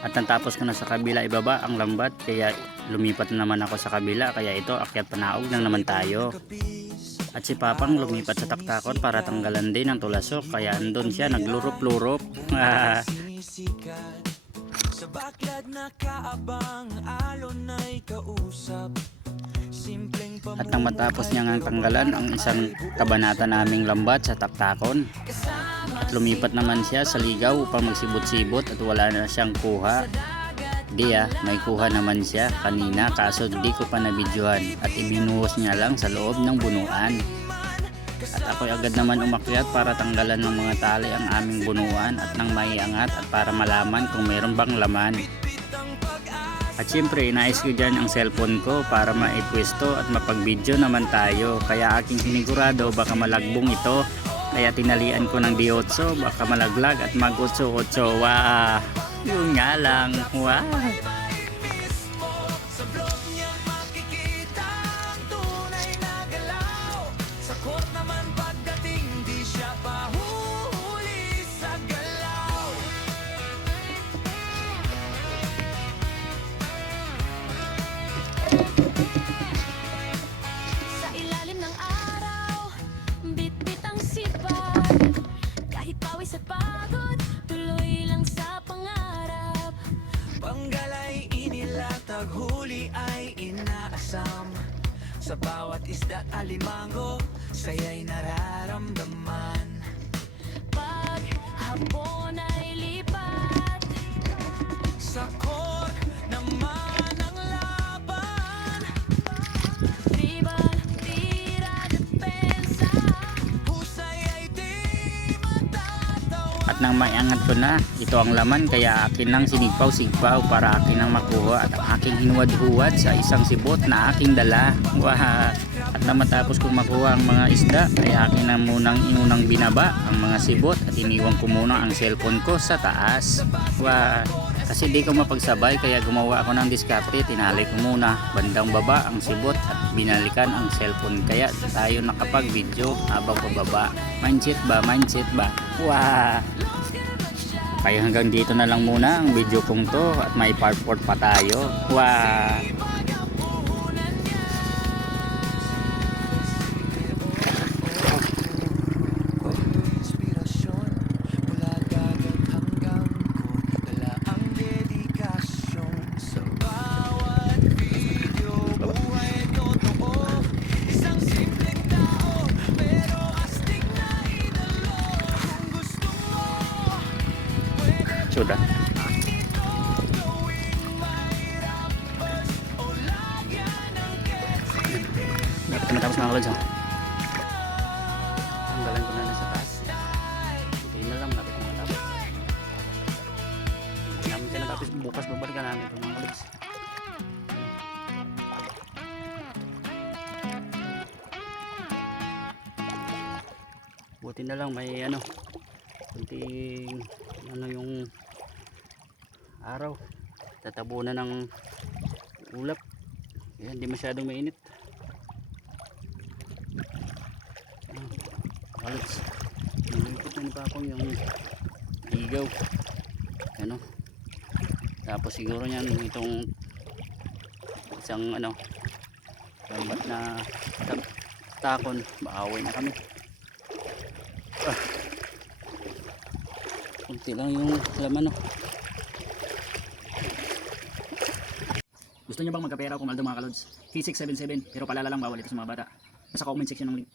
At natapos ko na sa kabila ibaba ang lambat, kaya lumipat na naman ako sa kabila, kaya ito akyat panaog na naman tayo. At si Papang lumipat sa taktakot para tanggalan din ang tulasok, kaya andun siya naglurup-lurup. Sa baklad na kaabang alon ay kausap. At nang matapos niya ngang tanggalan ang isang kabanata naming lambat sa taktakon, at lumipat naman siya sa ligaw upang magsibot-sibot at wala na siyang kuha. May kuha naman siya kanina, kaso di ko pa nabidyohan at ibinuhos niya lang sa loob ng bunuan. At ako'y agad naman umakyat para tanggalan ng mga tali ang aming bunuan at nang maiangat at para malaman kung mayroon bang laman. At syempre inayos ko dyan ang cellphone ko para maipwesto at mapag-video naman tayo, kaya aking sinigurado baka malagbong ito, kaya tinalian ko ng D8 baka malaglag at mag-8-8. Wow! Yun nga lang. Wow! Sa ilalim ng araw, bit-bit ang sipag. Kahit pawis at pagod, tuloy lang sa pangarap. Panggalay inilatag, huli ay inaasam. Sa bawat isda't alimango, saya'y nararamdaman. Pag hapon ay lipat, Sa court naman ang laban. tribal, tira, depensa. Husay ay di matatawa. At nang maiangat ko na, ito ang laman, kaya akin nang sinigpaw-sigpaw para akin nang makuha at ang aking hinuwad-huwad sa isang sibot na aking dala. Wow! At nang matapos kong makuha ang mga isda, ay akin na munang inunang binaba ang mga sibot at iniwan ko muna ang cellphone ko sa taas. Wow! Kasi di ko mapagsabay, kaya gumawa ako ng diskarte. Tinali ko muna bandang baba ang sibot at binalikan ang cellphone, kaya tayo nakapag-video habang pababa. Mindset ba? Mindset ba? Wow! Kaya hanggang dito na lang muna ang video kong to at may part 4 pa tayo. Wow! Inspirasyon mula dagat hanggang court, dala ang dedikasyon sa bawat video. Buhay ay totoo, isang simpleng tao, pero astig na idolo. Kung gusto mo, pwede Sudah. ito gawing mahirap o lagyan ng ketsin. Dapat ko natapos mga kalods. Tanggalan ko na sa taas. Hindi na lang natin kung matapos. Hindi namin siya natapos. Bukas babalikan namin ito mga kalods. Buti na lang may kunting yung araw, tatabunan ng ulap, kaya hindi masyadong mainit. Halos nalipot na ni Papang yung igaw, tapos siguro niyan itong isang lambat na takon, maaway na kami. Kunti lang yung laman, Gusto niyo bang magkapera kung Aldo mga kalods? P677, pero palala lang, bawal ito sa mga bata. Nasa comment section ng link.